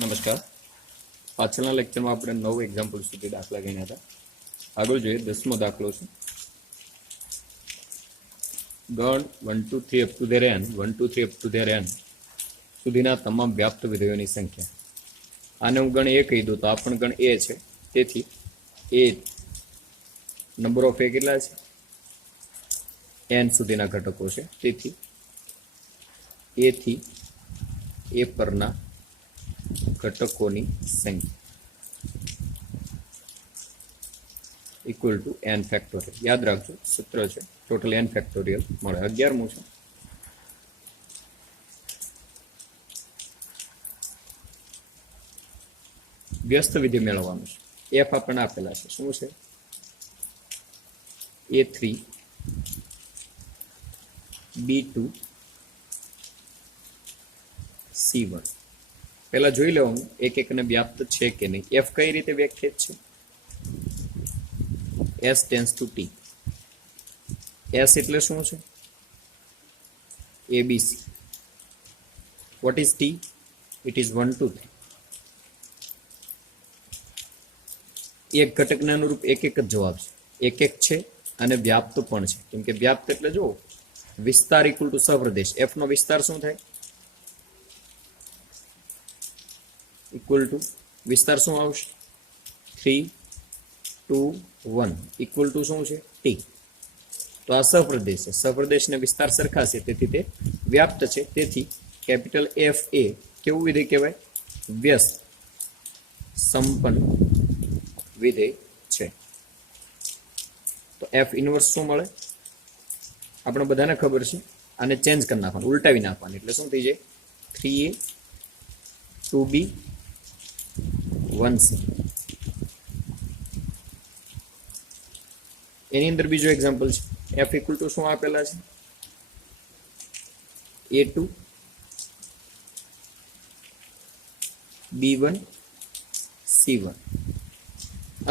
નમસ્કાર. પાછળના લેક્ચરમાં આપણે 9 એક્ઝામ્પલ સુધી દાખલા ગણ્યા હતા. આગળ જોઈએ 10મો દાખલો છે. ગણ 1 2 3 up to there n 1 2 3 up to there n સુધીના તમામ વ્યાપ્ત વિધેયોની સંખ્યા. આને હું ગણ a કહી દઉં તો આ પણ ગણ a છે. તેથી a નંબર ઓફ a કેટલા છે? n સુધીના ઘટકો છે. તેથી a થી a પરના ઘટકોની સંખ્યા ઇક્વલ ટુ n ફેક્ટોરિયલ. યાદ રાખજો, સૂત્ર છે ટોટલ n ફેક્ટોરિયલ મળે. 11મું છે. વ્યસ્ત વિધેય મેળવવાનું છે. f આપણને આપેલા છે. શું છે? a3 b2 c1. પહેલા જોઈ લેવાનું એક એકને વ્યાપ્ત છે કે નહીં. f કઈ રીતે વ્યાખ્યાયિત છે? s tense two t. s એટલે શું છે? abc. What is t? It is 1 2 3. એક ઘટકને અનુરૂપ એક એક જ જવાબ છે. એક એક છે અને વ્યાપ્ત પણ છે. કેમ કે વ્યાપ્ત એટલે જો વિસ્તાર ઇક્વલ ટુ સહપ્રદેશ. f નો વિસ્તાર શું થાય? ઇક્વલ ટુ વિસ્તાર શું આવશે? 3 2 1 ઇક્વલ ટુ શું છે? t. તો આ સહપ્રદેશ છે. સહપ્રદેશને વિસ્તાર સરખા છે, તેથી તે વ્યાપ્ત છે. તેથી કેપિટલ f એ કેવું વિધેય કહેવાય? વ્યસ્ત સંપન્ન વિધેય છે. તો f ઇનવર્સ શું મળે? આપણે બધાને ખબર છે. આને ચેન્જ કરી નાખવાનું, ઉલટાવી નાખવાનું. એટલે શું થઈ જાય? 3a 2b 1c. એની અંદર બીજો એક્ઝામ્પલ છે. f ઇક્વલ ટુ શું આપેલા છે? a2 b1 c1.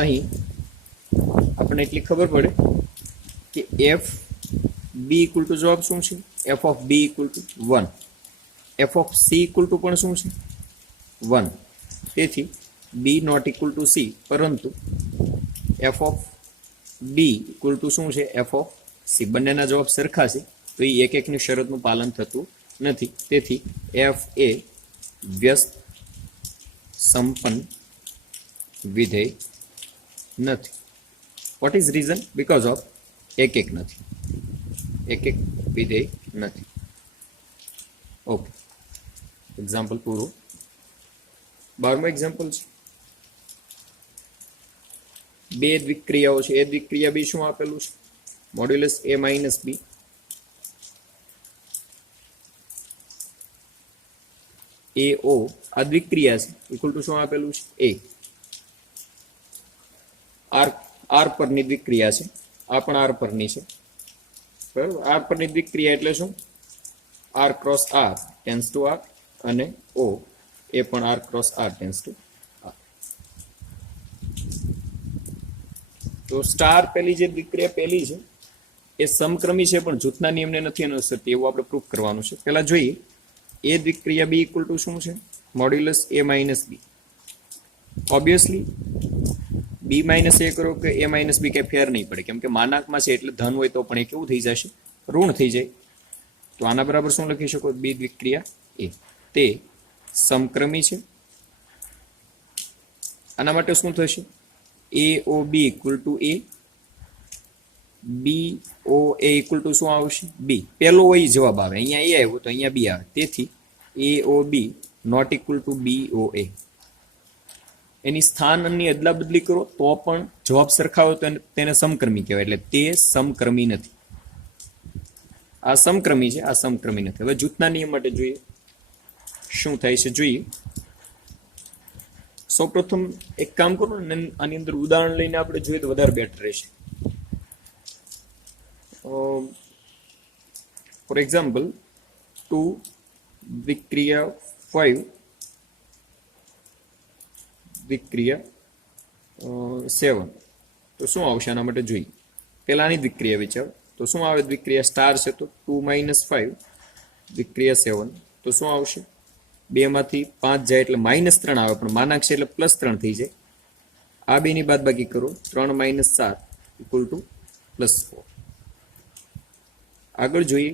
અહીં આપણને એટલી ખબર પડે કે f b ઇક્વલ ટુ જવાબ શું છે? f of b equal to 1. f of c equal to પણ શું છે? 1. તેથી b not equal to c, પરંતુ f of b equal to શું છે? f of c. બંનેના જવાબ સરખા છે, તો એ એક એકની શરતનું પાલન થતું નથી. તેથી f એ વ્યસ્ત સંપન્ન વિધેય નથી. What is reason? Because of એક એક નથી. એક એક વિધેય નથી. ઓકે, એક્ઝામ્પલ પૂરું. 12મો એક્ઝામ્પલ છે. બે દ્વિક્રિયાઓ છે. એ દ્વિક્રિયા બી શું આપેલું છે? Modulus a minus b. AO આ દ્વિક્રિયા છે. ઇક્વલ ટુ શું આપેલું છે? a. r પરની દ્વિક્રિયા છે. આ પણ r પરની છે. બરાબર. r પરની દ્વિક્રિયા એટલે શું? r cross r tense two r, અને o એ પણ r cross r tense two r. તો સ્ટાર પેલી જે દ્વિક્રિયા પેલી છે એ સમક્રમી છે, પણ જૂથના નિયમને નથી અનુસરતી. એવું આપણે પ્રૂફ કરવાનું છે. પહેલા જોઈએ એ દ્વિક્રિયા બી ઇક્વલ ટુ શું છે? Modulus a minus b. Obviously b minus a કરો કે a માઇનસ b કે ફેર નહીં પડે, કેમ કે માનાંકમાં છે એટલે ધન હોય તો પણ એ કેવું થઈ જશે? ઋણ થઈ જાય. તો આના બરાબર શું લખી શકો? b દ્વિક્રિયા a તે સમક્રમી છે. આના માટે શું થશે? AOB equal to a, BOA equal to શું આવશે? b. પહેલો હોય જવાબ આવે. અહીંયા a આવ્યો તો અહીંયા b આવે. તેથી AOB not equal to BOA. એની સ્થાનની અદલા બદલી કરો તો પણ જવાબ સરખા હોય તો તેને સમક્રમી કહેવાય. એટલે તે સમક્રમી નથી. આ સમક્રમી છે, આ સમક્રમી નથી. હવે જૂથના નિયમ માટે જોઈએ શું થાય છે. જોઈએ સૌપ્રથમ એક કામ કરો ને, આની અંદર ઉદાહરણ લઈને આપણે જોઈએ તો વધારે બેટર રહેશે. For example 2 દ્વિક્રિયા 5 દ્વિક્રિયા 7. તો શું આવશે આના માટે જોઈએ. પહેલાની દ્વિક્રિયા વિચાર તો શું આવે? દ્વિક્રિયા સ્ટાર છે તો 2 - 5 દ્વિક્રિયા 7. તો શું આવશે? 2 માંથી 5 જાય એટલે -3 આવે, પણ માનાંક છે એટલે +3 થઈ જાય. આ બેની બાદબાકી કરો, 3 - 4 = +4. આગળ જોઈએ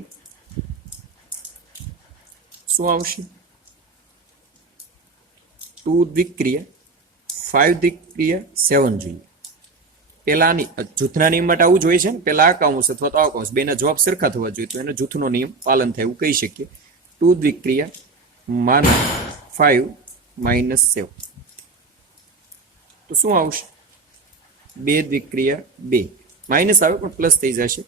શું આવશે. 2 દ્વિક્રિયા, 5 દ્વિક્રિયા, 7 જોઈએ. પેલા જૂથના નિયમ માટે આવું જોઈએ છે ને, પેલા આ કૌંસ અથવા તો આ કૌંસ બેના જવાબ સરખા થવા જોઈએ, તો એનો જૂથનો નિયમ પાલન થાય એવું કહી શકીએ. 2 દ્વિક્રિયા માના 5 - 7 તો શું આવશે. 2 દ્વિક્રિયા 2 માઇનસ આવે પણ પ્લસ થઈ જશે.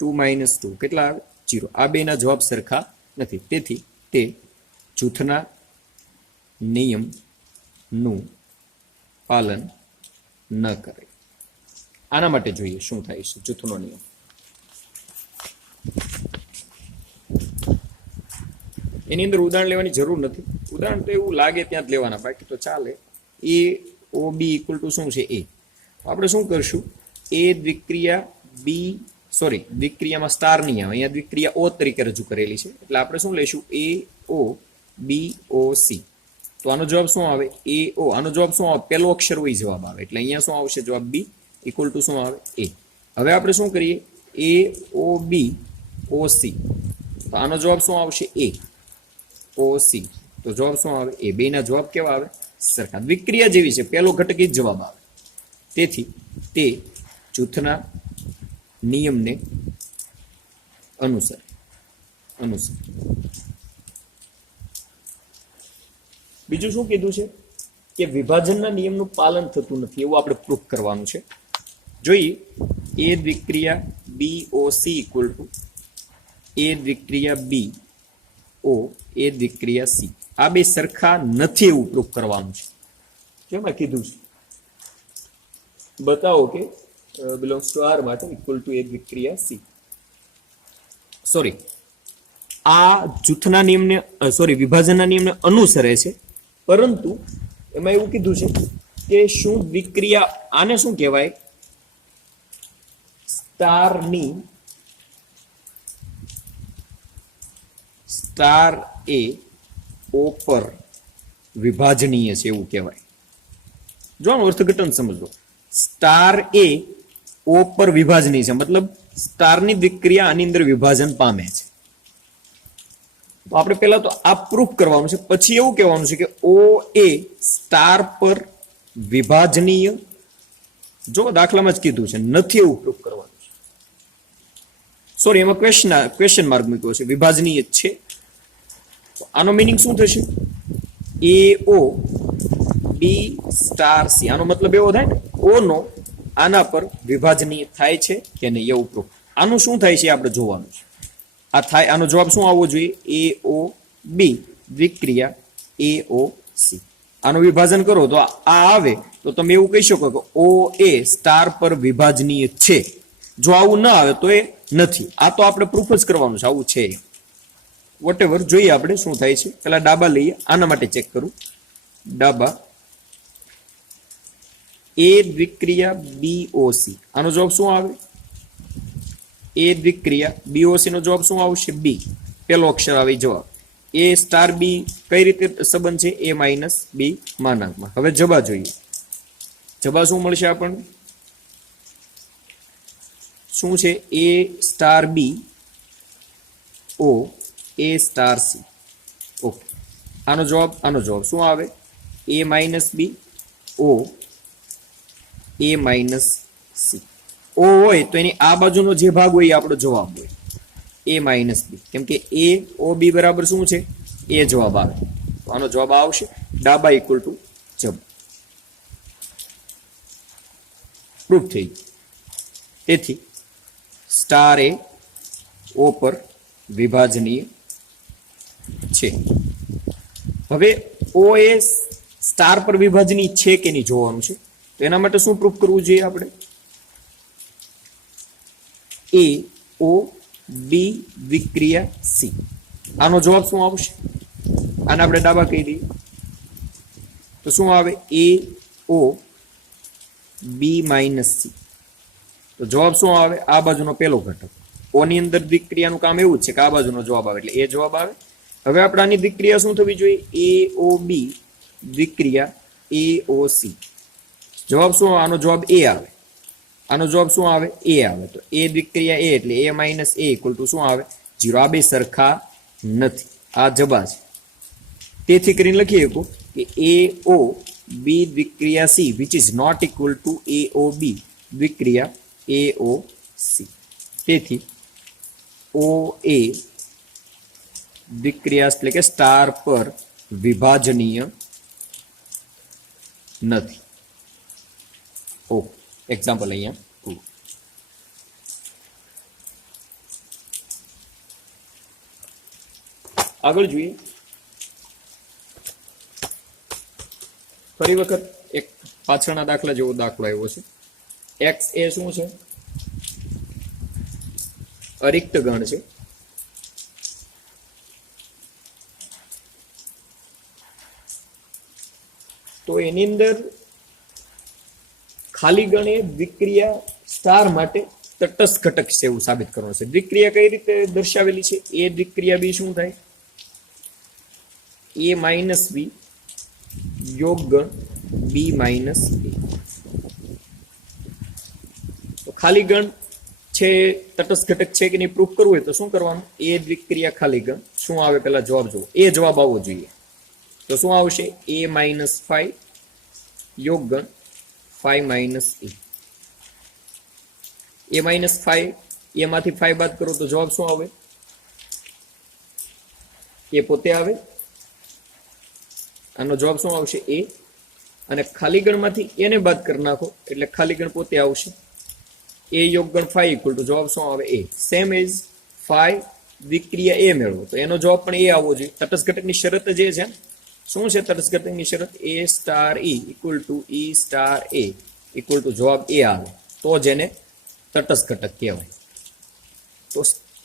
2 - 2 કેટલા આવે 0. આ બેના જવાબ સરખા નથી, તેથી તે જૂથના નિયમનું પાલન ન કરે. આના માટે જોઈએ શું થાય છે જૂથનો નિયમ. એની અંદર ઉદાહરણ લેવાની જરૂર નથી, ઉદાહરણ તો એવું લાગે ત્યાં જ લેવાના, બાકી તો ચાલે. એ ઓ બી ઇક્વલ ટુ શું છે એ. આપણે શું કરશું, એ દ્વિક્રિયા બી દ્વિક્રિયામાં સ્ટાર નહીં આવે, અહીંયા દ્વિક્રિયા ઓ તરીકે રજૂ કરેલી છે, એટલે આપણે શું લઈશું એ ઓ બી ઓ સી. તો આનો જવાબ શું આવે એ ઓ. આનો જવાબ શું આવે, પહેલો અક્ષર હોય જવાબ આવે, એટલે અહીંયા શું આવશે જવાબ બી ઇક્વલ ટુ શું આવે એ. હવે આપણે શું કરીએ એ ઓ બી ઓ સી, તો આનો જવાબ શું આવશે એ ઓ સી. તો જવાબ શું આવે એ. બેના જવાબ કેવા આવે સરખા. દ્વિક્રિયા જેવી છે, પહેલો ઘટક જ જવાબ આવે, તેથી તે જૂથના નિયમને અનુસરે. બીજું શું કીધું છે કે વિભાજનના નિયમનું પાલન થતું નથી એવું આપણે પ્રૂફ કરવાનું છે. જોઈએ એ દ્વિક્રિયા B O C equal to A દ્વિક્રિયા બી ઓ એ દ્વિક્રિયા સી. આ બે સરખા નથી એવું પ્રૂફ કરવાનું છે. જેમાં કીધું છે બતાવો કે બિલોંગ્સ ટુ આર માટે ઇક્વલ ટુ એ દ્વિક્રિયા સી. આ જૂથના નિયમને વિભાજનના નિયમને અનુસરે છે, પરંતુ એમાં એવું કીધું છે કે શું દ્વિક્રિયા આને શું કહેવાય, સ્ટાર એ ઓ પર વિભાજનીય છે એવું કહેવાય. જો અર્થઘટન સમજો, સ્ટાર એ ઓ પર વિભાજનીય છે, મતલબ સ્ટારની દ્વિક્રિયા આની અંદર વિભાજન પામે છે. તો આપણે પહેલા તો આ પ્રૂફ કરવાનું છે, પછી એવું કહેવાનું છે કે ઓ એ સ્ટાર પર વિભાજનીય, જો દાખલામાં જ કીધું છે નથી એવું પ્રૂફ કરવાનું છે. એમાં ક્વેશ્ચન માર્ક મૂક્યો છે, વિભાજનીય જ છે. આનો મીનિંગ શું થશે, એ ઓ બી સ્ટાર સી. આનો મતલબ એવો થાય ને ઓ નો આના પર વિભાજનીય થાય છે કે નહીં એવું પ્રૂફ. આનું શું થાય છે આપણે જોવાનું છે. આ થાય, આનો જવાબ શું આવવો જોઈએ એ ઓ બી દ્વિક્રિયા એ ઓ સી. આનું વિભાજન કરો તો આ આવે, તો તમે એવું કહી શકો કે ઓ એ સ્ટાર પર વિભાજનીય છે. જો આવું ના આવે તો એ નથી. આ તો આપણે પ્રૂફ જ કરવાનું છે આવું છે. વોટેવર જોઈએ આપણે શું થાય છે. પેલા ડાબા લઈએ, આના માટે ચેક કરું. ડાબા એ દ્વિક્રિયા બી ઓ સી, આનો જવાબ શું આવે એ દ્વિક્રિયા બી ઓ સી નો જવાબ શું આવશે બી. પેલો અક્ષર આવે જવાબ. એ સ્ટાર બી કઈ રીતે સંબંધ છે એ માઇનસ બી માનાંકમાં. હવે જબા જોઈએ, જબા શું મળશે આપણને, શું છે એ સ્ટાર બી ઓ એ સ્ટાર સી. ઓકે, આનો જવાબ શું આવે એ માઇનસ બી ઓ એ માઇનસ સી. ઓ હોય તો એની આ બાજુનો જે ભાગ હોય એ આપણો જવાબ હોય એ માઇનસ બી, કેમ કે એ ઓ બી બરાબર શું છે એ જવાબ આવે. તો આનો જવાબ આવશે ડાબા ઇક્વલ ટુ જબ. પ્રૂફ થઈ ગયું. તેથી સ્ટાર એ ઓ પર વિભાજનીય છે. હવે ઓ એ સ્ટાર પર વિભાજનીય છે કે નહીં જોવાનું છે. તો એના માટે શું પ્રૂફ કરવું જોઈએ આપણે, એ ઓ બી દ્વિક્રિયા સી. આનો જવાબ શું આવશે, આને આપણે ડાબા કહી દઈએ તો શું આવે એ ઓ બી માઇનસ સી. તો જવાબ શું આવે આ બાજુનો પહેલો ઘટક. ઓ ની અંદર દ્વિક્રિયાનું કામ એવું જ છે કે આ બાજુનો જવાબ આવે એટલે એ જવાબ આવે. હવે આપણે આની દ્વિક્રિયા શું થવી જોઈએ? AOB દ્વિક્રિયા AOC. જવાબ શું? આનો જવાબ A આવે. આનો જવાબ શું આવે? A આવે. તો A દ્વિક્રિયા A એટલે A minus A equal to શું આવે? 0. આ બે સરખા નથી, આ જબા છે. તેથી કરીને લખી શકું કે AOB દ્વિક્રિયા C which is not equal to AOB દ્વિક્રિયા AOC. તેથી OA દ્વિક્રિયા એટલે કે સ્ટાર પર વિભાજનીય નથી. ઓ એક્ઝામ્પલ અહીંયા પૂરું. આગળ જોઈએ. ફરી વખત એક પાછળના દાખલા જેવો દાખલો આવ્યો છે. x એ શું છે? અરિક્ત ગણ છે. તો એની અંદર ખાલી ગણ એ દ્વિક્રિયા સ્ટાર માટે તટસ્થ ઘટક છે એવું સાબિત કરવાનું છે. દ્વિક્રિયા કઈ રીતે દર્શાવેલી છે? એ દ્વિક્રિયા બી શું થાય? A માઇનસ બી યોગ ગણ B માઇનસ A. તો ખાલી ગણ છે તટસ્થ ઘટક છે કે નહીં પ્રૂફ કરવું હોય તો શું કરવાનું? એ દ્વિક્રિયા ખાલી ગણ શું આવે પેલા જવાબ જુઓ. એ જવાબ આવવો જોઈએ. તો શું આવશે? A માઇનસ 5 યોગ ગણ 5 માઇનસ A. A માઇનસ 5 એમાંથી 5 બાદ કરો તો જવાબ શું આવે? એ પોતે આવે. આનો જવાબ શું આવશે? A. અને ખાલી ગણમાંથી એને બાદ કરી નાખો એટલે ખાલી ગણ પોતે આવશે. A યોગ ગણ 5 ઇક્વલ ટુ જવાબ શું આવે? A. સેમ એઝ 5 દ્વિક્રિયા A મેળવો તો એનો જવાબ પણ A આવવો જોઈએ. તટસ્થ ઘટકની શરત જે છે શું છે? તટસ્થ ઘટકની શરત A star E equal to E star A equal to જવાબ A આવે તો જેને તટસ્થ ઘટક કહેવાય. તો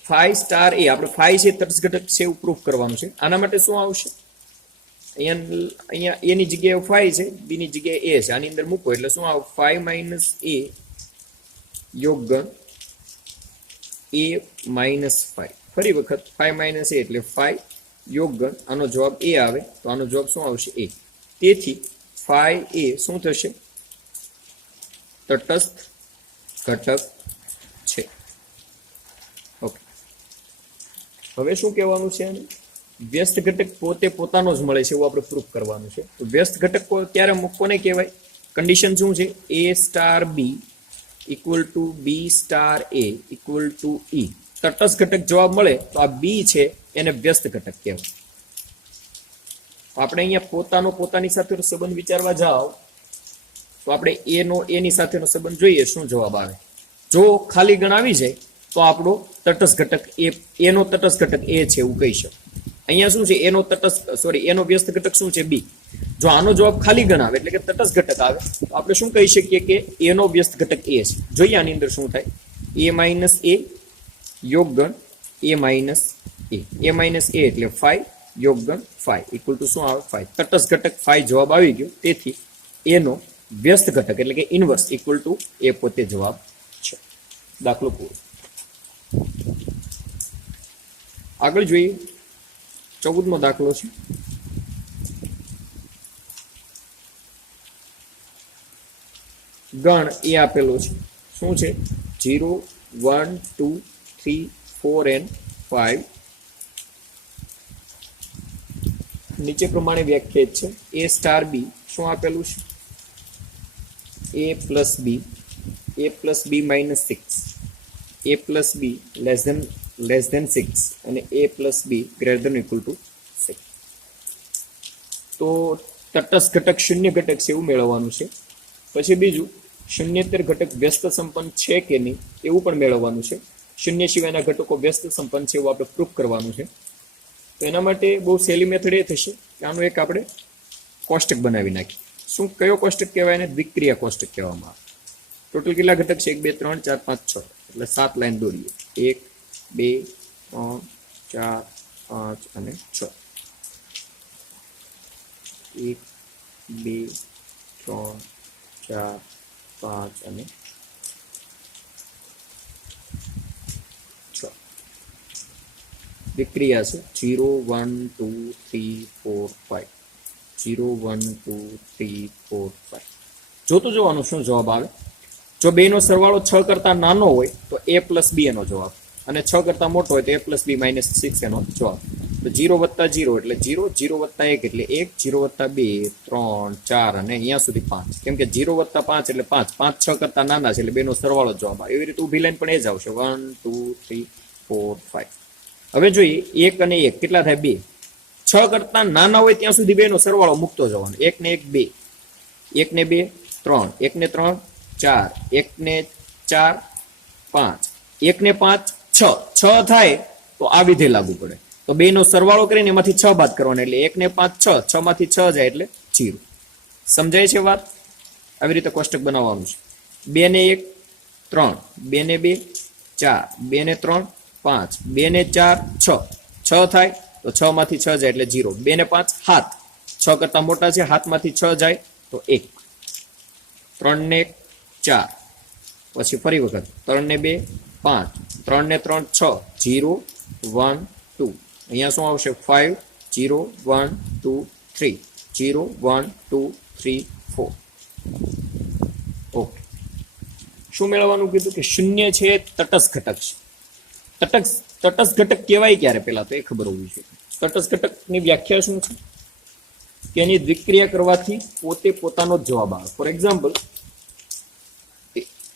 5 સ્ટાર A આપણે 5 છે તટસ્થ ઘટક છે એવું પ્રૂફ કરવાનું છે. આના માટે શું આવશે? અહીંયા A ની જગ્યાએ 5 છે, B ની જગ્યાએ A છે. આની અંદર મૂકો એટલે શું આવે? 5 માઇનસ A યોગ ગણ A માઇનસ 5. ફરી વખત 5 માઇનસ A એટલે 5 યોગ ગણ આનો જવાબ A આવે તો આનો જવાબ શું આવશે? A. તેથી 5A શું થશે? તટસ્થ ઘટક છે. ઓકે, હવે શું કહેવાનું છે? વ્યસ્ત ઘટક પોતે પોતાનો જ મળે છે એવું આપણે પ્રૂફ કરવાનું છે. તો વ્યસ્ત ઘટક ક્યારે કોને કહેવાય? કન્ડિશન શું છે? A star B equal two B star A equal to E. તટસ્થ ઘટક જવાબ મળે તો આ B છે એને વ્યસ્ત ઘટક કહેવાય. આપણે અહીંયા પોતાની સાથેનો સંબંધ વિચારવા જાઓ તો આપણે એની સાથેનો સંબંધ જોઈએ શું જવાબ આવે. જો ખાલી ગણ આવી જાય તો આપણો તટસ્થ ઘટક એનો તટસ્થ ઘટક A છે એવું કહી શકો. અહીંયા શું છે? એનો વ્યસ્ત ઘટક શું છે? B. જો આનો જવાબ ખાલી ગણ આવે એટલે કે તટસ્થ ઘટક આવે તો આપણે શું કહી શકીએ કે એનો વ્યસ્ત ઘટક A છે. જોઈએ આની અંદર શું થાય? A માઇનસ A યોગ ગણ A minus A. A minus A એટલે 5 યોગ ગણ 5 ઇક્વલ ટુ શું આવે? 5. તટસ્થ ઘટક 5 જવાબ આવી ગયો. તેથી એનો વ્યસ્ત ઘટક એટલે કે ઇનવર્સ ઇક્વલ ટુ A પોતે જવાબ છે. દાખલો પૂરો. આગળ જોઈએ. 14મો દાખલો છે. ગણ એ આપેલો છે. શું છે? 0 1 2 3 4 and 5 નીચે પ્રમાણે વ્યાખ્યાયિત છે. A સ્ટાર B શું આપેલું છે? A plus B minus 6, A plus B less than 6 અને A plus B greater than equal to 6. તો તટસ્થ ઘટક શૂન્ય ઘટક છે એવું મેળવવાનું છે. પછી બીજું શૂન્યેતર ઘટક વ્યસ્ત સંપન્ન છે કે નહીં એવું પણ મેળવવાનું છે. શૂન્ય સિવાયના ઘટકો વ્યસ્ત સંપન્ન છે એવું આપણે પ્રૂફ કરવાનું છે. તો એના માટે બહુ સહેલી મેથડ એ થશે કે આનું એક આપણે કોષ્ટક બનાવી નાખીએ. શું કયો કોષ્ટક કહેવાય? એને દ્વિક્રિયા કોષ્ટક કહેવામાં આવે. ટોટલ કેટલા ઘટક છે? 1 2 3 4 5 6 એટલે 7 લાઈન દોરીએ. 1 2 3 4 5 અને 6. 1 2 3 4 5 અને 6. વિક્રિયા છે 0 1 2 3 4 5 0 1 2 3 4 5 જોતું જોવાનું શું જવાબ આવે જો બેનો સરવાળો 6 કરતા નાનો હોય તો a પ્લસ b એનો જવાબ અને 6 કરતા મોટો હોય તો a પ્લસ b માઇનસ 6 એનો જવાબ તો 0 વત્તા 0 એટલે 0 0 વત્તા 1 એટલે 1 0 વત્તા 2 3 4 અને અહીંયા સુધી 5 કેમ કે 0 વત્તા 5 એટલે 5 5 6 કરતા નાના છે એટલે બેનો સરવાળો જવાબ આવે એવી રીતે ઊભી લાઈન પણ એ જ આવશે 1 2 3 4 5 હવે જોઈએ 1 અને 1 કેટલા થાય 2 6 કરતા નાના હોય ત્યાં સુધી બેનો સરવાળો મૂકતો જવાનો 1 ને 1 2 1 ને 2 3 1 ને 3 4 1 ને 4 5 1 ને 5 6 6 થાય તો આ વિધેય લાગુ પડે તો બેનો સરવાળો કરીને એમાંથી 6 બાદ કરવાનો એટલે 1 ને 5 6 6 માંથી 6 જાય એટલે 0 સમજાય છે વાત આવી રીતે કોષ્ટક બનાવવાનું છે 2 ને 1 3 2 ને 2 4 2 ને 3 5 2 ને 4 6 6 થાય તો 6 માંથી 6 જાય એટલે 0 2 ને 5 7 6 કરતા મોટા છે હાથમાંથી 6 જાય તો 1 3 ને 1 4 પછી ફરી વખત 3 ને 2 5 3 ને 3 6 0 1 2 અહીંયા શું આવશે 5 0 1 2 3 0 1 2 3 4 ઓકે શું મેળવવાનું કીધું કે શૂન્ય છે તટસ્થ ઘટક છે તટસ્થ ઘટક કહેવાય ક્યારે પહેલા તો એ ખબર હોવી જોઈએ તટસ્થ ઘટકની વ્યાખ્યા શું છે કે એની દ્વિક્રિયા કરવાથી પોતે પોતાનો જ જવાબ આવે ફોર એક્ઝામ્પલ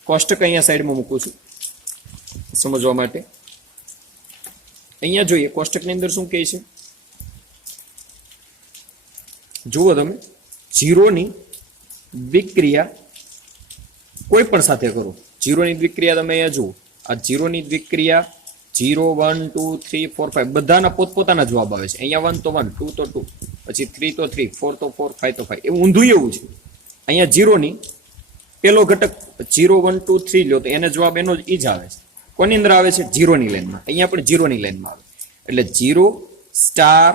કોષ્ટક અહીંયા સાઈડમાં મૂકું છું સમજવા માટે અહીંયા જોઈએ કોષ્ટકની અંદર શું કહે છે જુઓ તમે 0 ની દ્વિક્રિયા કોઈ પણ સાથે કરો 0 ની દ્વિક્રિયા તમે અહીંયા જુઓ આ 0 ની દ્વિક્રિયા 0 1 2 3 4 5 બધાના પોતપોતાના જવાબ આવે છે અહીંયા 1 તો 1 2 તો 2 પછી 3 તો 3 4 તો 4 5 તો 5 એવું ઊંધું એવું છે અહીંયા 0 ની પેલો ઘટક 0 1 2 3 લ્યો તો એને જવાબ એનો જ જ આવે છે કોની અંદર આવે છે 0 ની લાઈનમાં અહીંયા પણ 0 ની લાઈનમાં આવે એટલે 0 સ્ટાર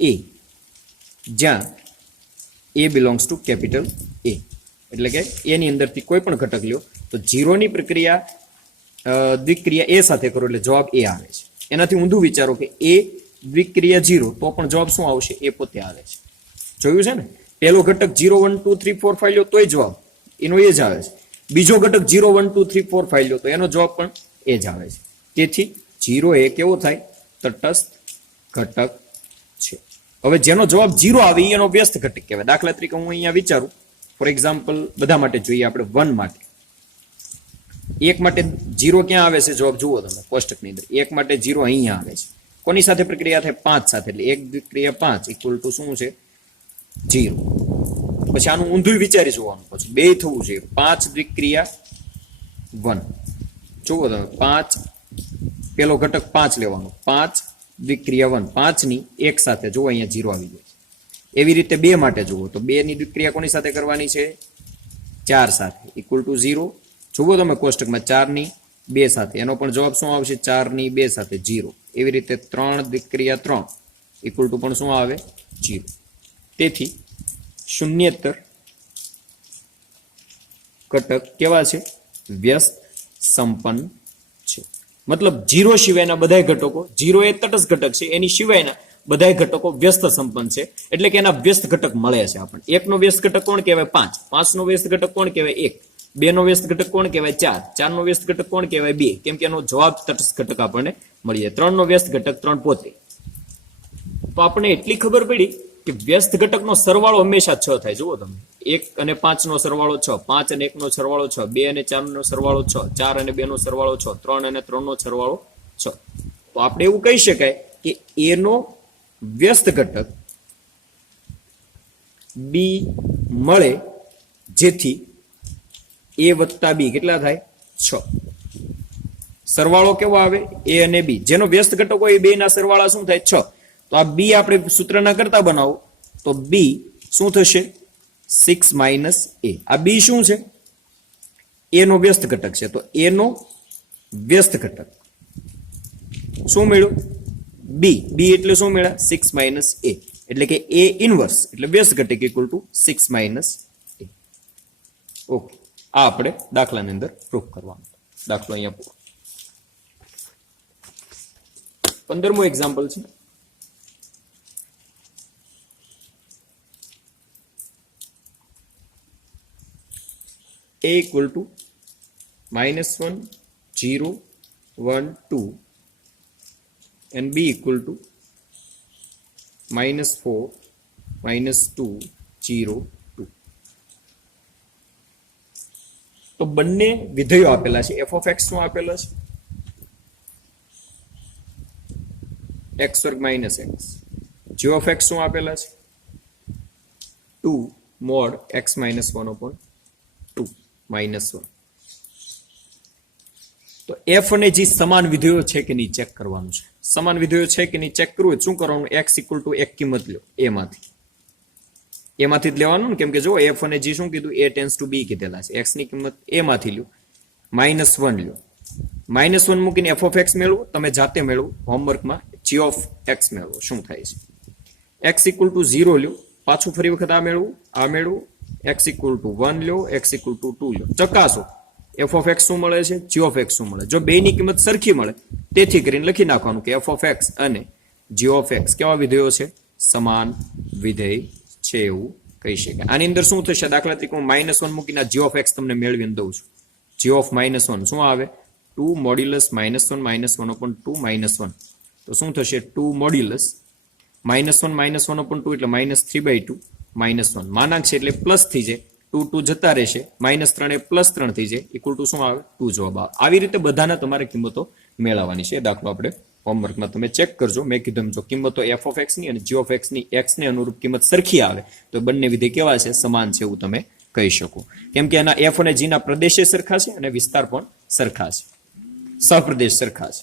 a જ્યાં a belongs to capital a એટલે કે a ની અંદરથી કોઈ પણ ઘટક લ્યો તો 0 ની પ્રક્રિયા દ્વિક્રિયા a સાથે કરો એટલે જવાબ a આવે છે એનાથી ઊંધું વિચારો કે a દ્વિક્રિયા 0 તો પણ જવાબ શું આવશે a પોતે આવે છે જોયું છે ને પહેલો ઘટક 0 1 2 3 4 5 લ્યો તોય જવાબ એનો એ જ આવે છે બીજો ઘટક 0 1 2 3 4 5 લ્યો તો એનો જવાબ પણ એ જ આવે છે તેથી 0 એ કેવો થાય તટસ્થ ઘટક છે હવે જેનો જવાબ 0 આવે એનો વ્યસ્ત ઘટક કહેવાય દાખલા તરીકે હું અહીંયા વિચારું ફોર એક્ઝામ્પલ બધા માટે જોઈએ આપણે 1 માટે 1 માટે 0 ક્યાં આવે છે જવાબ જુઓ તમે કોષ્ટકની અંદર 1 માટે 0 અહીંયા આવે છે કોની સાથે પ્રક્રિયા થાય 5 સાથે એટલે 1 દ્વિક્રિયા 5 ઇક્વલ ટુ શું છે 0 પછી આનું ઊંધું વિચારી જોવાનું પછી બે થવું જોઈએ 5 દ્વિક્રિયા 1 જુઓ તમે 5 પેલો ઘટક 5 લેવાનો 5 દ્વિક્રિયા 1 5 ની એક સાથે જુઓ અહીંયા 0 આવી જાય છે એવી રીતે 2 માટે જુઓ તો 2 ની દ્વિક્રિયા કોની સાથે કરવાની છે 4 સાથે ઇક્વલ ટુ 0 જુઓ તમે કોષ્ટકમાં 4 ની 2 સાથે એનો પણ જવાબ શું આવશે 4 ની 2 સાથે 0 એવી રીતે 3 દ્વિક્રિયા 3 ઇક્વલ ટુ પણ શું આવે 0 તેથી શૂન્યેતર ઘટક કેવા છે વ્યસ્ત સંપન્ન છે મતલબ 0 સિવાયના બધા ઘટકો 0 એ તટસ્થ ઘટક છે એની સિવાયના બધા ઘટકો વ્યસ્ત સંપન્ન છે એટલે કે એના વ્યસ્ત ઘટક મળે છે આપણને 1 નો વ્યસ્ત ઘટક કોણ કહેવાય 5 5 નો વ્યસ્ત ઘટક કોણ કહેવાય 1 2 નો વ્યસ્ત ઘટક કોણ કહેવાય 4 4 નો વ્યસ્ત ઘટક કોણ કહેવાય 2 કેમ કે એનો જવાબ તટસ્થ ઘટક આપણને મળી જાય 3 નો વ્યસ્ત ઘટક 3 પોતે તો આપણે એટલી ખબર પડી કે વ્યસ્ત ઘટકનો સરવાળો હંમેશા 6 થાય જુઓ તમે 1 અને 5 નો સરવાળો 6 5 અને 1 નો સરવાળો 6 2 અને 4 નો સરવાળો 6 4 અને 2 નો સરવાળો 6 3 અને 3 નો સરવાળો 6 તો આપણે એવું કહી શકાય કે a નો વ્યસ્ત ઘટક b મળે જેથી a વત્તા b કેટલા થાય 6 સરવાળો કેવો આવે a અને b જેનો વ્યસ્ત ઘટક હોય એ બે ના સરવાળા શું થાય 6 તો આ b આપણે સૂત્રના કરતા બનાવો તો b શું થશે 6 માઇનસ a આ b શું છે a નો વ્યસ્ત ઘટક છે તો a નો વ્યસ્ત ઘટક શું મળ્યું b એટલે શું મળ્યા 6 માઇનસ a એટલે કે a ઇનવર્સ એટલે વ્યસ્ત ઘટક equal to 6 minus a okay આ આપણે દાખલાની અંદર પ્રૂફ કરવાનું દાખલો અહીંયા પૂરો 15મો એક્ઝામ્પલ છે a equal to -1 0 1 2 and b equal to -4 -2 0 2. તો બંને વિધેયો આપેલા છે. f of x શું આપેલા છે? x વર્ગ minus x. g of x શું આપેલા છે? 2 mod x minus 1 upon 2 minus 1. તો f અને g સમાન વિધેયો છે કે નહીં ચેક કરવાનું છે. સમાન વિધેયો છે કે નહીં ચેક કરવું હોય શું કરવાનું? x equal to એક કિંમત લ્યો a માંથી જ લેવાનું ને, કેમ કે જો f અને g શું કીધું? a tends to b કીધેલા છે. x ની કિંમત a માંથી લ્યો, -1 લ્યો, -1 મૂકીને f of x મેળવો, તમે જાતે મેળવો, હોમવર્કમાં g of x મેળવો. શું થાય છે? x equal to 0 લ્યો, પાછું ફરી વખત આ મેળવું, x equal to 1 લ્યો, x equal to 2 લ્યો, ચકાસો f of x શું મળે છે, g of x શું મળે. જો બે ની કિંમત સરખી મળે તેથી કરીને લખી નાખવાનું કે f of x અને g of x કેવા વિધેયો છે? સમાન વિધેય છે એવું કહી શકાય. આની અંદર શું થશે? દાખલા તરીકે હું -1 મૂકીને g of x તમને મેળવીને દઉં છું. g of -1 શું આવે? 2 મોડ્યુલસ -1 -1 upon 2 -1. તો શું થશે? 2 મોડ્યુલસ -1 -1 upon 2 એટલે -3/2 -1. માનાંક છે એટલે પ્લસ થઈ જાય, 2 2 જતા રહેશે, -3 એ +3 થઈ જાય, ઇક્વલ ટુ શું આવે? 2 જવાબ આવે. આવી રીતે બધાના તમારે કિંમતો મેળવવાની છે. દાખલો આપણે હોમવર્કમાં તમે ચેક કરજો. મેં કીધું જો કિંમતો f of x ની અને g of x ની x ને અનુરૂપ કિંમત સરખી આવે તો બંને વિધેય કેવા છે? સમાન છે એવું તમે કહી શકો. કેમ કે એના f અને g ના પ્રદેશ સરખા છે અને વિસ્તાર પણ સરખા છે, સહપ્રદેશ સરખા છે.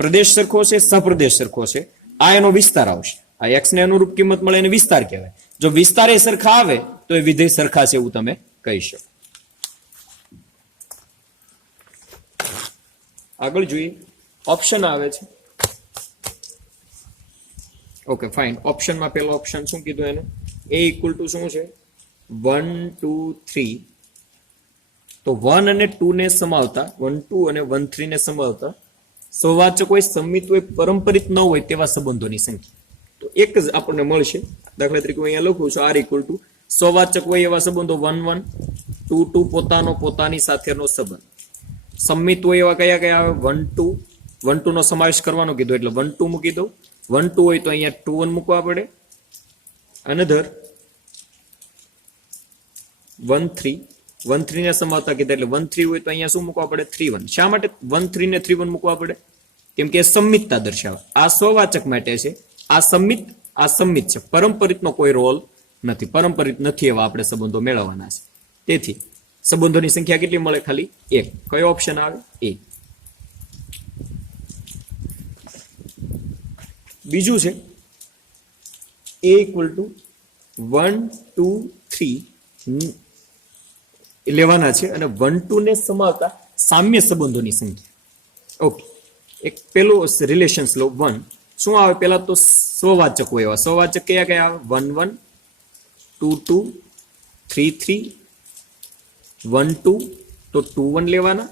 પ્રદેશ સરખો છે, સહપ્રદેશ સરખો છે, આ એનો વિસ્તાર આવશે. આ x ને અનુરૂપ કિંમત મળે એને વિસ્તાર કહેવાય. જો વિસ્તાર એ સરખા આવે તો એ વિધેય સરખા છે એવું તમે કહી શકો. આગળ જોઈએ, ઓપ્શન આવે છે. Okay fine. ઓપ્શનમાં પેલો ઓપ્શન શું કીધું એને? a ઇક્વલ ટુ શું છે? 1 2 3. તો 1 અને 2 ને સમાવતા, 1 2 અને 1 3 ને સમાવતા સહવાચક હોય, સંમિત હોય, પરંપરિત ન હોય તેવા સંબંધોની સંખ્યા. તો એક જ આપણને મળશે. દાખલા તરીકે હું અહીંયા લખું છું r ઇક્વલ ટુ સહવાચક હોય એવા સંબંધો 1 1 2 2 પોતાની સાથેનો સંબંધ. સંમિત હોય એવા કયા કયા આવે? 1 2 નો સમાવેશ કરવાનો કીધો એટલે 1 2 મૂકી દઉં. 1 2 હોય તો અહીંયા 2 1 મૂકવા પડે. અનધર 1 3 ને સમાવતા કીધા એટલે 1 3 હોય તો અહીંયા શું મૂકવા પડે? 3 1. શા માટે 1 3 ને 3 1 મૂકવા પડે? કેમ કે સંમિતતા દર્શાવે. આ સહવાચક માટે છે, આ સંમિત છે. પરંપરિતનો કોઈ રોલ નથી. પરંપરિત નથી એવા આપણે સંબંધો મેળવવાના છે. તેથી સંબંધોની સંખ્યા કેટલી મળે? ખાલી એક. કયો ઓપ્શન આવે? એ. બીજું છે a ઇક્વલ ટુ 1 2 3 લેવાના છે અને 1 2 ને સમાવતા સામ્ય સંબંધોની સંખ્યા. ઓકે, એક પેલું રિલેશન્સ લો. 1 શું આવે? પેલા તો સહવાચક હોય એવા. સહવાચક કયા કયા આવે? 1 1 2 2 3 3 1 2. તો 2 1 લેવાના.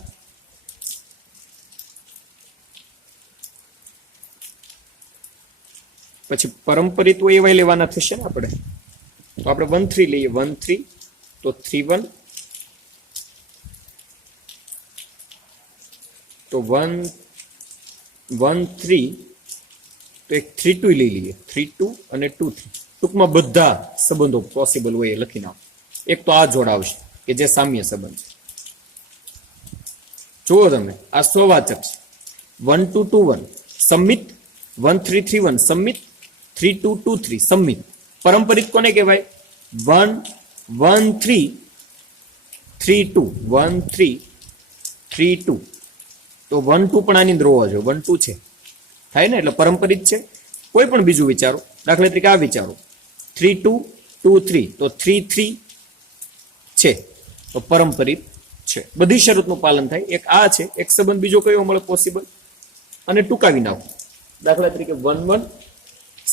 પછી પરંપરિત હોય એવા લેવાના થશે ને આપણે. તો આપણે 1 3 લઈએ. 1 3 તો 3 1. તો 1 1 3 તો એક 3 2 લઈ લઈએ. 3 2 અને 2 3. ટૂંકમાં બધા સંબંધો પોસિબલ હોય એ લખી નાખો. એક તો આ જોડાવશે કે જે સામ્ય સંબંધ છે. જુઓ તમે, આ સહવાચક છે. 1 2 2 1 સંમિત, 1 3 3 1 સંમિત, 3 2 2 3 સંમિત. પરંપરિત કોને કહેવાય? 1 1 3 3 2 1 3 3 2. તો 1 2 પણ આની અંદર હોવા જોઈએ. 1 2 છે થાય ને, એટલે પરંપરિત છે. કોઈ પણ બીજું વિચારો. દાખલા તરીકે આ વિચારો 3 2 2 3. તો 3 3 છે તો પરંપરિત છે. બધી શરતનું પાલન થાય. એક આ છે. એક સંબંધ બીજો કયો મળે પોસિબલ? અને ટૂંકાવી નાખો. દાખલા તરીકે 1 1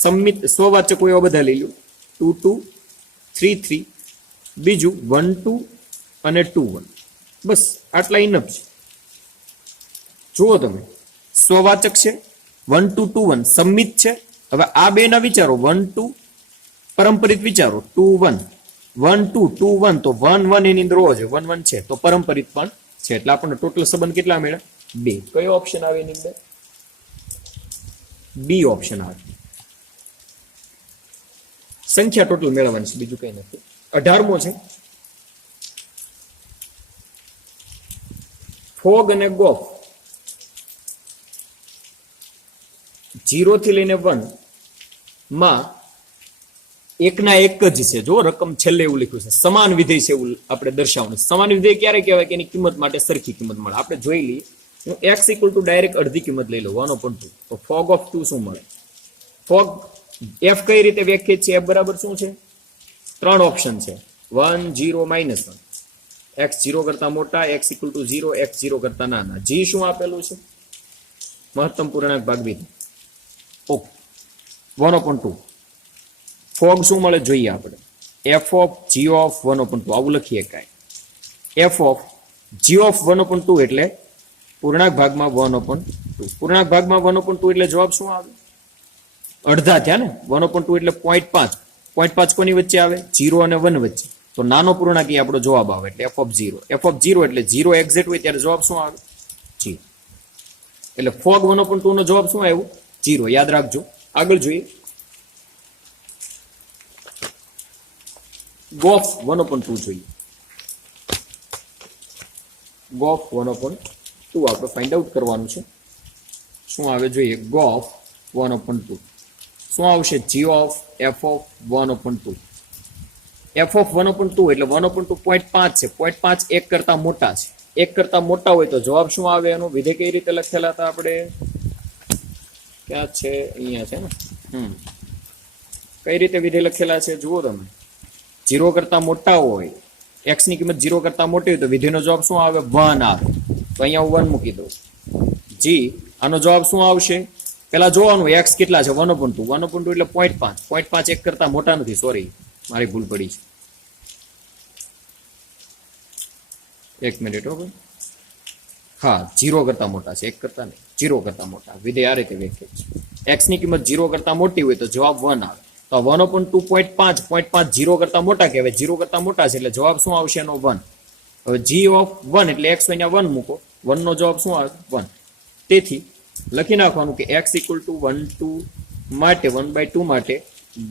સંમિત સ્વવાચકો એવા બધા લઈ લો. 2 2 3 3. બીજું 1 2 અને 2 1. બસ આટલા ઇનફ છે. જુઓ તમે, સ્વવાચક છે, 1 2 2 1 સંમિત છે. હવે આ બે ના વિચારો 1 2 પરંપરિત વિચારો 2 1 1 2 2 1 તો 1 1 એની અંદર હોવો છે 1 1 છે તો પરંપરિત પણ છે એટલે આપણને ટોટલ સંબંધ કેટલા મળ્યા 2. કયો ઓપ્શન આવે એની અંદર બી ઓપ્શન આવે. સંખ્યા ટોટલ મેળવવાની છે બીજું કઈ નથી. 18મો છે ફોગ અને ગોફ 0 થી લઈને 1 માં એકના એક જ છે. જો રકમ છેલ્લે એવું લખ્યું છે સમાન વિધેય છે એવું આપણે દર્શાવવાનું. સમાન વિધેય ક્યારે કહેવાય કે એની કિંમત માટે સરખી કિંમત મળે. આપણે જોઈ લઈએ હું x = ડાયરેક્ટ અડધી કિંમત લઈ લઉં 1/2 તો ફોગ ઓફ 2 શું મળે. ફોગ f કઈ રીતે વ્યાખ્યાયિત છે f બરાબર શું છે 3 ઓપ્શન છે 1 0 -1 x 0 કરતા મોટા x = 0 x 0 કરતા નાના. g શું આપેલું છે મહત્તમ પૂર્ણાંક ભાગ વિધેય. ઓકે 1/2 ફોગ શું મળે જોઈએ આપણે f of g of 1/2 આવું લખીએ કાંઈ f of g of 1/2 એટલે પૂર્ણાંક ભાગમાં 1/2 પૂર્ણાંક ભાગમાં 1/2 એટલે જવાબ શું આવે અડધા થયા ને 1/2 એટલે 0.5 0.5 કોની વચ્ચે આવે 0 અને 1 વચ્ચે તો નાનો પૂર્ણાંક એ આપણો જવાબ આવે એટલે f of 0 એટલે 0 એક્ઝેક્ટ હોય ત્યારે જવાબ શું આવે 0 એટલે ફોગ 1/2 નો જવાબ શું આવ્યો 0 યાદ રાખજો. આગળ જોઈએ ગોફ 1/2 જોઈએ. ગોફ 1/2 આપણે ફાઇન્ડ આઉટ કરવાનું છે શું આવે જોઈએ ગોફ 1/2 શું આવશે g of f of 1/2 f of 1/2 એટલે 1/2 0.5 છે 0.5 1 કરતા મોટા છે 1 કરતા મોટા હોય તો જવાબ શું આવે એનો વિધેય કઈ રીતે લખેલા હતા આપણે ક્યાં છે અહીંયા છે ને કઈ રીતે વિધેય લખેલા છે જુઓ તમે 0 કરતા મોટા હોય x ની કિંમત 0 કરતા મોટી હોય તો વિધેયનો જવાબ શું આવે 1 આવે તો અહીંયા હું 1 મૂકી દઉં. g આનો જવાબ શું આવશે પેલા જોવાનું x કેટલા છે 1/2 1/2 એટલે 0.5 0.5 1 કરતા મોટા નથી સોરી મારી ભૂલ પડી છે 1 મિનિટ ઓકે હા 0 કરતા મોટા છે 1 કરતા નહીં 0 કરતા મોટા વિધેય આ રીતે વ્યાખ્યાયિત છે x ની કિંમત 0 કરતા મોટી હોય તો જવાબ 1 આવે તો 1/2 0.5 0 કરતા મોટા કહેવાય 0 કરતા મોટા છે એટલે જવાબ શું આવશે એનો 1. હવે g of 1 એટલે x અહીંયા 1 મૂકો 1 નો જવાબ શું આવે 1. તેથી લખી નાખવાનું કે x = 1/2 માટે 1/2 માટે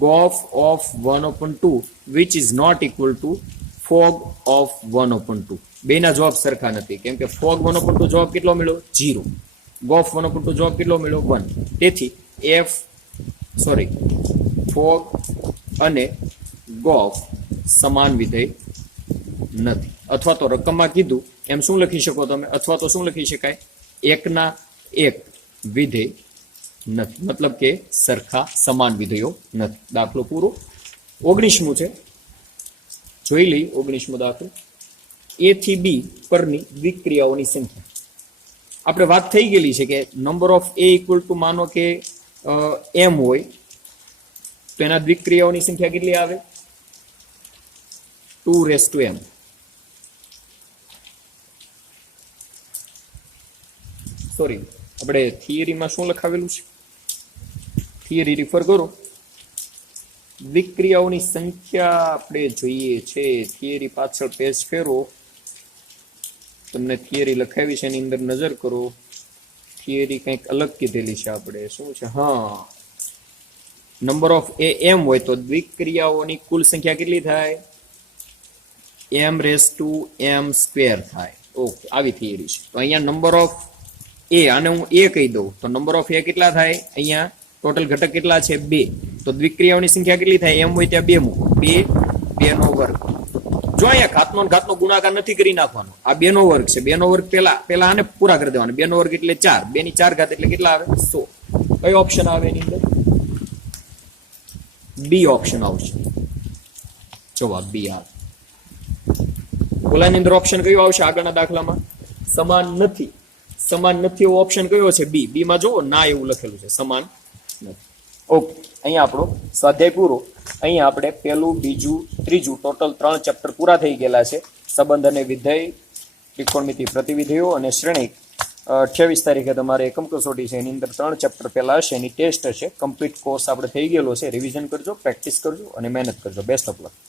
ગોફ of 1/2 which is not equal to fog of 1/2 બેના જવાબ સરખા નથી કેમ કે fog 1/2 જવાબ કેટલો મળ્યો 0 ગોફ 1/2 જવાબ કેટલો મળ્યો 1. તેથી ફોગ અને ગોફ સમાન વિધેય નથી અથવા તો રકમમાં કીધું એમ શું લખી શકો તમે અથવા તો શું લખી શકાય એકના એક વિધેય નથી મતલબ કે સરખા સમાન વિધેયો નથી. દાખલો પૂરો. 19મું છે જોઈ લઈ 19મો દાખલો a થી b પરની દ્વિક્રિયાઓની સંખ્યા. આપણે વાત થઈ ગયેલી છે કે નંબર ઓફ a = માનો કે m હોય તો એના દ્વિક્રિયાઓની સંખ્યા કેટલી આવે 2m. સોરી આપણે થિયરીમાં શું લખાવેલું છે થિયરી રિફર કરો દ્વિક્રિયાઓની સંખ્યા આપણે જોઈએ છે થિયરી પાછળ પેજ ફેરો તમને થિયરી લખાવી છે એની અંદર નજર કરો થિયરી કંઈક અલગ કીધેલી છે આપણે શું છે હા નંબર ઓફ m હોય તો દ્વિક્રિયાઓની કુલ સંખ્યા કેટલી થાય m² થાય. ઓકે આવી થિયરી છે તો અહીંયા નંબર ઓફ a આને હું a કહી દઉં તો નંબર ઓફ a કેટલા થાય અહીંયા ટોટલ ઘટક કેટલા છે 2 તો દ્વિક્રિયાઓની સંખ્યા કેટલી થાય m હોય ત્યાં 2 મૂકો 2 નો વર્ગ. જો અહીંયા ઘાતનો ગુણાકાર નથી કરી નાખવાનો આ 2 નો વર્ગ છે 2 નો વર્ગ પેલા આને પૂરા કરી દેવાનો 2 નો વર્ગ એટલે 4 2 ની 4 ઘાત એટલે કેટલા આવે 100. કયો ઓપ્શન આવે એની અંદર બી ઓપ્શન આવશે જવાબ બી આવે. ઓલાની અંદર ઓપ્શન કયો આવશે આગળના દાખલામાં સમાન નથી એવો ઓપ્શન કયો છે બી માં જુઓ ના એવું લખેલું છે સમાન નથી. ઓકે અહીંયા આપણો સ્વાધ્યાય પૂરો. અહીંયા આપણે પહેલું બીજું ત્રીજું ટોટલ 3 ચેપ્ટર પૂરા થઈ ગયેલા છે. સંબંધ અને વિધેય ત્રિકોણમિતિ પ્રતિવિધેયો અને શ્રેણિક 28 તારીખે તમારે એકમ કસોટી છે, એની અંદર 3 ચેપ્ટર પહેલાં હશે, એની ટેસ્ટ હશે. કમ્પ્લીટ કોર્સ આપણે થઈ ગયેલો છે. રિવિઝન કરજો, પ્રેક્ટિસ કરજો અને મહેનત કરજો. Best of luck.